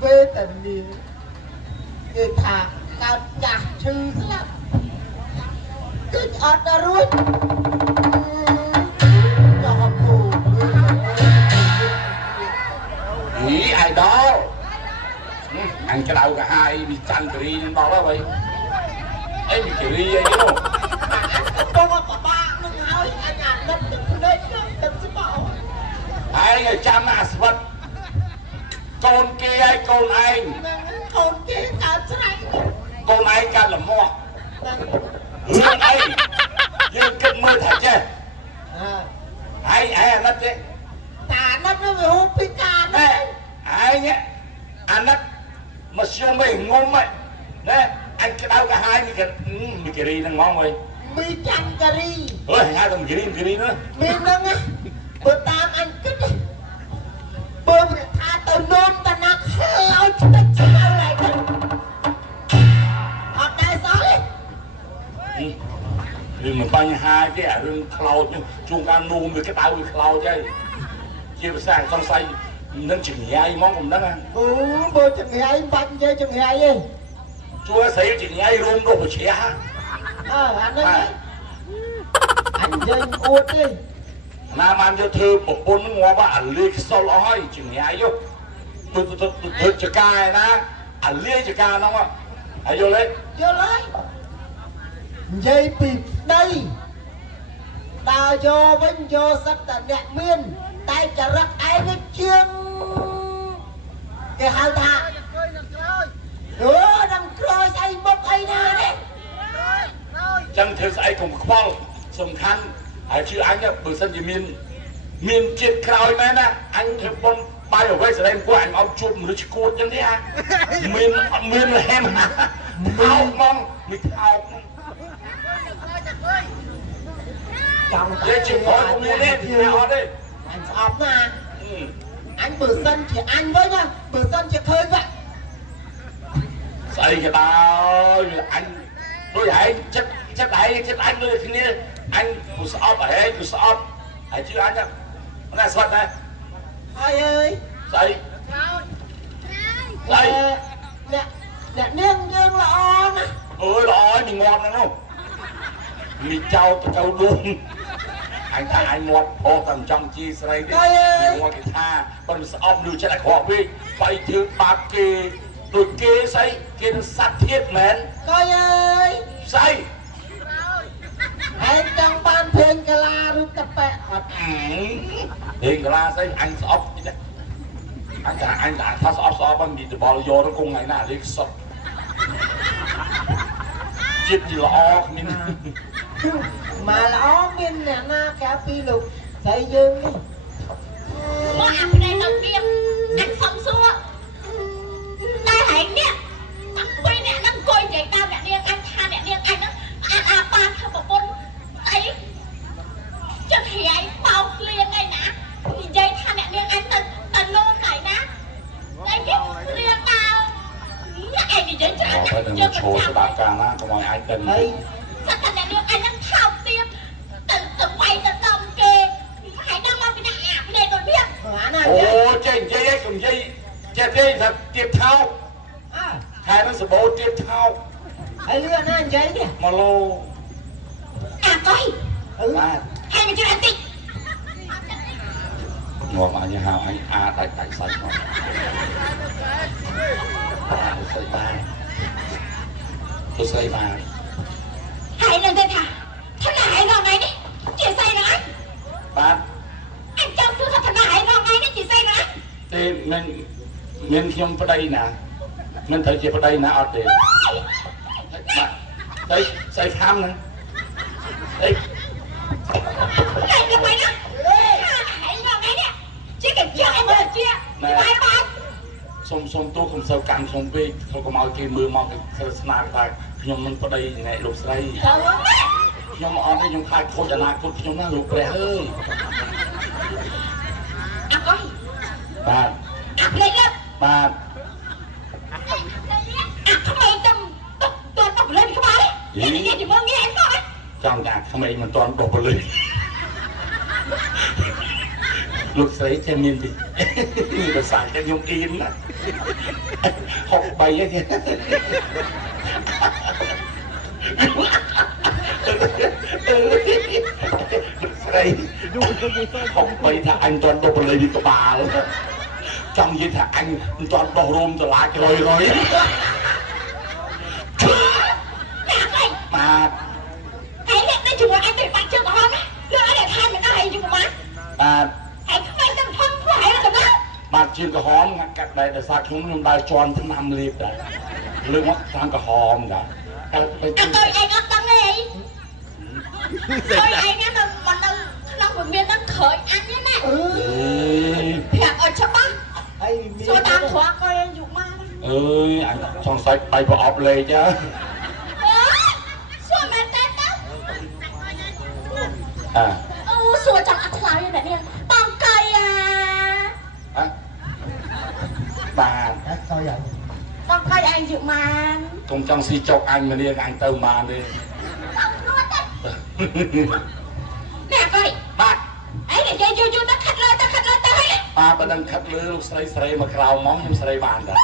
về tận đi người thả cao chặt chư lắm cứ ọt ra ruột cho phù nghĩ ai đó anh cái đầu cả hai bị chăn cái đi đó đó vậy em bị cái đi ấy chứ không có ba nó nói anh ăn đất lên đất sẽ bảo ai người chăm à vật con kia ai con anh cả trái con anh cả là mò hương ấy dương kinh mưa thật chứ ai nó chứ cả nó về hút phi ca nè ai nhé anh nó mà siêu mình ngon vậy nè anh cái đau cả hai mình cái đi nó ngon rồi mi chăn cà ri ơi hai thằng cái đi nữa mi nâng á bữa tam anh cứt bữa mình tha tao nôm ta nặc heo chúng ta chịu lại thôi ở đây sao đi nhưng mà bao nhiêu hai cái à rừng cloud nhưng chung ca nuông với cái tao với cloud chứ chia sang xong say nên chừng nhai món cùng đó à bữa chừng nhai bánh chơi chừng nhai đi chúa thấy chừng nhai luôn đâu mà trẻ anh nói anh chơi uất đi nam ăn cho thơ một bốn ngõ bà liệt sau lõi chừng nhai vô tôi chả cài na liệt chả cài nó mà vô lấy dây bịp đây đào vô bên vô sắc tận đẹp miên tay chả rắc ai với chiêng cái hào thả đang coi say bốc ai na đấy chẳng thơ ai cũng khoan sầm khăn chứ anh á bữa sân gì miền triệt khơi này nè anh theo con bay ở quay sẽ của anh ông chụp một đứa cột chân đấy à miền là em thao mong mình thao trong đây chừng ngồi cũng muốn lên thì họ đây anh sọp mà anh bữa sân chỉ anh với nha bữa sân chỉ khơi vậy xây cái tao anh đôi vậy chết anh luôn thì nè anh cũng sọp ấy cũng sọp hãy chứ anh nhá nó là sọt này ai ơi xây nè nương là on á ơi lo mình ngon lắm không mình trâu đun anh ta anh ngon ô thằng trong chi xây đi mình ngon cái tha còn sọp lưu chết lại họ đi vậy thứ ba kê đôi kê xây kê nó sát thiết mến coi ơi xây anh trong ban phên cà la rút cà pẹ phên cà la xây anh sọp anh đã thắt sọp anh bị bỏ vô nó cùng ngày nào đi sọp chết gì lo mình mà lo mình nè na cả pi lục xây dương đi mua ăn đây đầu tiên anh xong xua đây hãy nè quay nè đang coi vậy tao nè điên anh tha nè điên anh á ba thằng một con ấy cho thì anh bao liền anh nè dây tha nè điên anh tần lô này nè đây cái riêng tao anh thì dễ cho anh chưa có chạm bà càng á có mọi anh cần sao thằng nè điên anh đang thao tiêm từ quay từ tầm kề hãy đang lo cái này à cái này rồi biết ô chơi dây cùng dây thật tiếp thao hai nó sẽ bố tiếp thao hãy lừa nó anh giấy nè mà lô coi hai mình chưa ăn tị ngon mà như hào anh tại sạch mà xây ba tôi xây ba hãy lên đây thà thằng nào hãy lo ngay đi chị xây nó ba anh cho sư thằng nào hãy lo ngay đi chị xây nó thì mình không vào đây nè mình thấy chị vào đây nè ở đây đây xây khám này đây đây là mày đó hãy lo ngay đi chỉ cần cho anh rồi chia mày ba xong tôi không sao căng xong về tôi có mau kia mưa mau cái snap ta nhưng mình vào đây ngày lục đây nhưng mà ở đây chúng khai khôi là khôi chúng nó lục lẹ ơi coi ba lên lên ba không ai tâm tôi lên cái bài nghe thì mơ nghe em nói trong nhà không ai mình toàn đổ vào lưới លោកស្រីចេះមានទីភាសាតែខ្ញុំអ៊ីនណា63ហ្នឹងស្រី63ថាអញទាន់ដុសបល័យពីក្បាលចង់និយាយថាអញមិនទាន់ដោះរោមចលាចរយបាទឯងនេះជាមួយអញទៅបាច់ជើងក្រហមណាលើអញតែថាមិនដឹងឯងជាមួយម៉ាបាទឯងខ្វែងទៅធំព្រោះឯងទៅណាបាទជើងក្រហមកាត់បែរដោយសារខ្ញុំដើរជន់ថ្នាំលាបដែរលើកមកតាមក្រហមដែរតែទៅឯងអត់ដឹងទេអើយឯងហ្នឹងមិននៅក្នុងវិមានហ្នឹងក្រោយអញទេណាប្រាប់អត់ច្បាស់អីមានសួរតាមព្រោះកុយយុម៉ាអើយអញចង់សាច់បាយប្រអប់លេខសួរមែនទេទៅអូសួរចង់អត់ឆ្លើយទេនេះបងកៃបាទកៃអញបងកៃឯងយុម៉ានកុំចង់ស៊ីចុកអញម្នាក់អញទៅម៉ានទេអ្នកកៃបាទឯងនិយាយយូរទៅខាត់លើទៅហើយបាទបើដឹងខាត់លើលោកស្រីមកក្រៅមកខ្ញុំស្រីបានតា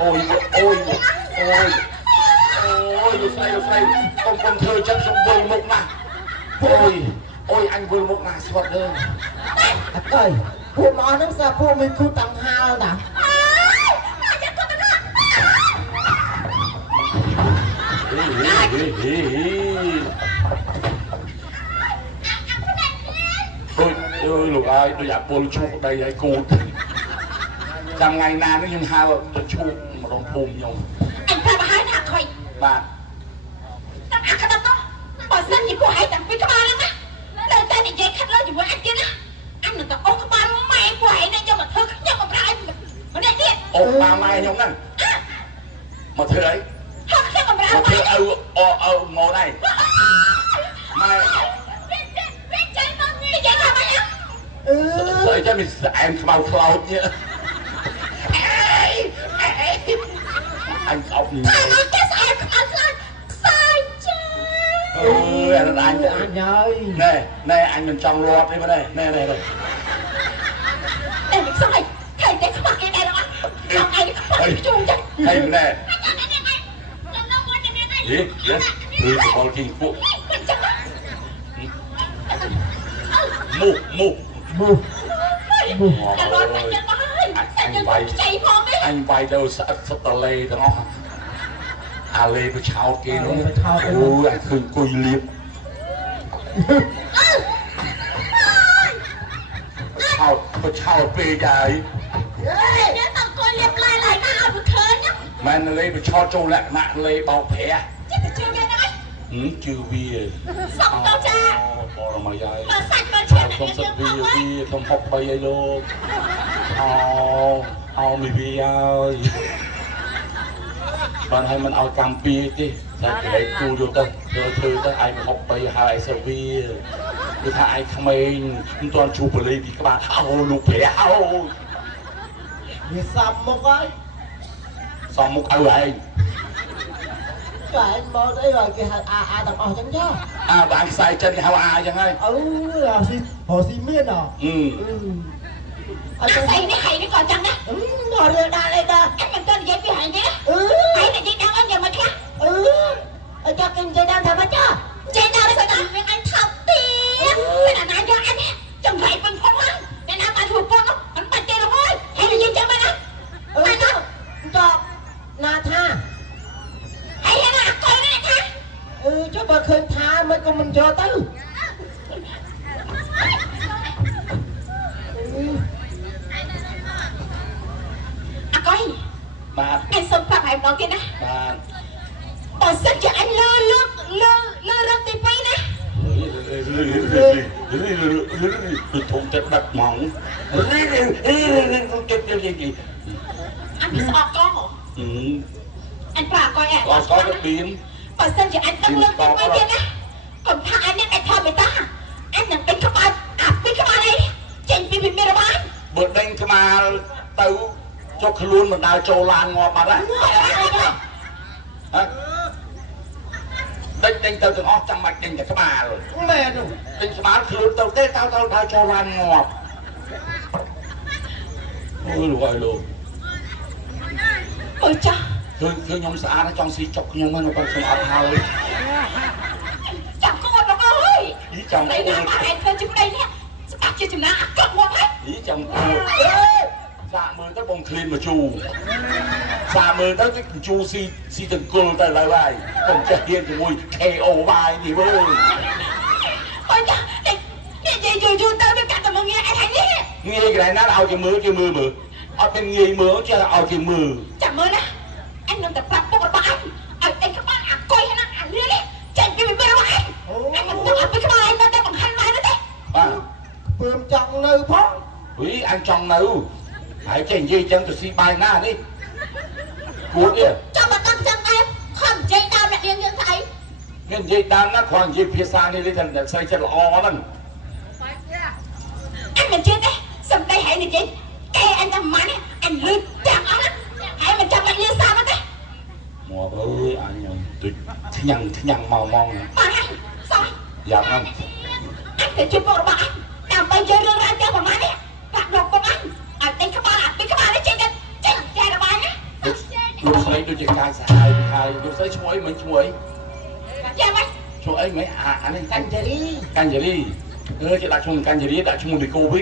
អូយលោកស្រីកុំធ្វើចិត្តខ្ញុំវិលមុខណាអូយអញវិលមុខណាស្វាត់ទេអត់ទេពួកមកហ្នឹងសាពួកមានគូតាំងហាលតាដូចលោកអើយដូចអាពលឈូកដីឲ្យគូតចាំថ្ងៃណានេះខ្ញុំហៅទៅឈូកម្ដងភូមិខ្ញុំអញប្រាប់ឲ្យថាខុយបាទតាអាក្តាប់ទៅបើសិនជាពួកឯងតាំងពីក្បាលហ្នឹងណានៅតែនិយាយខាត់លើជាមួយអញទៀតណាអញនឹងទៅអស់ក្បាលម៉ែពួកឯងនេះយកមកធ្វើខ្ញុំមកប្រែម្នាក់ទៀតអស់ក្បាលម៉ែខ្ញុំហ្នឹងមកធ្វើអីខ្ញុំកំរើមកធ្វើឪមកដែរម៉ែវាចេញមកនិយាយថាម៉េចស្អីចាំមានស្អែមខ្មៅខ្លោចនេះអញស្អប់នេះគេស្អែមខ្មៅខ្លោចខ្សែចាអូយអានអញហើយណែអញមិនចង់លាត់ទេមែនណែមិនខ្សែថៃតែខ្មៅគេដែរអត់ចង់ឯងខ្មៅជុំចឹងហើយណែឬបលគីងពួកមូដល់រត់តែចិត្តមកហើយតែយើងខ្ចីផងទេអញវាយទៅស្អិតស្តលេទាំងអស់អាលេទៅឆោតគេនោះអូយអញឃើញគួយលៀបឆោតពេកហើយនេះតើគួយលៀបឡាយណាអត់ឃើញមែនលេទៅឆោតចូលលក្ខណៈលេបោកប្រាស់ចិត្តជឿវាណាជឿវាសំទៅចាបរមយាយមកសាច់មកឈាមខ្ញុំសិតវាខ្ញុំហុក3ឲ្យលោកអោមីវាហើយបានឲ្យមិនឲ្យកម្មពីទេតែគេគូយកទៅធ្វើទៅឯងហុក3ហើយឯងសវាគឺថាឯងក្មេងមិនទាន់ជួបបលីពីក្បាលអូលោកព្រះអូវាសាប់មុខហើយសំមុខឪឯងតែមកអីហើយគេហៅអាទាំងអស់ចឹងចាបានខ្សែចិត្តគេហៅអាចឹងហើយស៊ីមានអត់ស្អីនេះហើយនេះក៏ចឹងណាមករឿងដល់អីដល់អញមិនទាន់និយាយពីហើយទេហើយនិយាយដល់អញយកមកឆ្លាស់អត់ចាគេនិយាយដល់ថាម៉េចចាចេញដល់ស្អីដល់វាអញថប់ទៀតតែណាយកអញចំไรពេញផងហ្នឹងអ្នកណាបានធ្វើប៉ុននោះមិនបាច់ទេលោកអើយហើយនិយាយចឹងមែនណាណាចប់ណាថាហើយណាកុយនេះថាចុះបើឃើញថាមិនក៏មិនយកទៅអាកុយបាទអញសុំប្រាប់ឲ្យម្ដងទៀតណាបាទបើសិនជាអញលើរឹកទី2ណាគឺធំតែដឹកហ្មងអញស្អកកអញប្រាប់កុយអត់ទៅបៀនបើសិនជាអញដឹកលើកទី2ទៀតណាកុំថាអញនឹងឲ្យធម្មតាអញនឹងពេញក្បាលពីក្បាលអីចេញពីវិមានរបស់អញបើដេញក្បាលទៅ cho khử luôn mà đào trâu lan ngọt mà đấy đánh tao từng óc trong mạch đánh cái bà rồi mẹ rồi đánh cái bà khử luôn tao tê tao trâu lan ngọt ôi rồi luôn ôi chaคือខ្ញុំស្អាតចង់ស៊ីចុកខ្ញុំហ្នឹងបើខ្ញុំអត់ហើយចាំកូនមកអើយចាំអ៊ូអែធ្វើជាប្តីនេះស្ដាប់ជាចំណាអាកត់មកហើយចាំអ៊ូសាកមើលទៅបងឃ្លីនមកជូសាកមើលទៅគឺជូស៊ីទាំងគល់ទៅឡើយហើយកុំចេះរៀនជាមួយ KO បាយនេះវើអូយចានិយាយយូរទៅវាកាត់តែមកងាយអីហ្នឹងងាយកន្លែងណាឲ្យគេមើលមើលអត់មានងាយមើលចេះឲ្យគេមើលចាំមើលណាអញនឹងតែប្រាប់ពុករបស់អញឲ្យតែក្បាលអាកុយហ្នឹងអាលឿននេះចេញពីវារបស់អញមិនទៅឲ្យពីក្បាលអញទៅបង្ហាញមកទេបាទពើមចង់នៅផងវីអញចង់នៅហើយចេះនិយាយចឹងទៅស៊ីបាយណានេះគួរទេចាំមកដល់ចឹងដែរខំនិយាយតាមអ្នកនាងយើងស្អីមាននិយាយតាមណាគ្រាន់និយាយភាសានេះលេតែស្រីចិត្តល្អហ្នឹងអញមិនជឿទេសំដីហើយនិយាយគេអញតែម៉ានេះអញលឺទាំងអស់ណាហើយមិនចាំបាច់លឺសាប់ទេមកអើយអញខ្ញុំទុយថ្ញាំងមកមកបាទសោះយ៉ាងហ្នឹងអញទៅជួបពុករបស់អញដើម្បីយករឿងរ៉ាវទាំងប្រហែលនេះបាក់ដកពុកអញឲ្យតែក្បាលពីក្បាលនេះចេញតែរបស់ណាលោកស្រីដូចជាកាយសាហាវហើយលោកស្រីឈ្មោះអីមិនឈ្មោះអីយ៉ាងម៉េចឈ្មោះអីមិនអានេះកាញ់ជេរីគេដាក់ឈ្មោះកាញ់ជេរីដាក់ឈ្មោះពីកូវី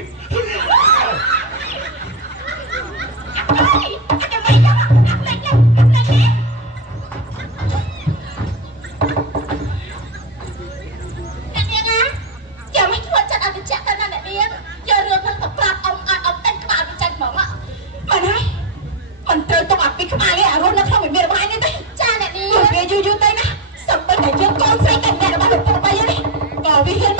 យូរទៅណាសំបីតែយើងកូនស្រីតែរបស់លោកពុកបីនេះក៏វាហ៊ាន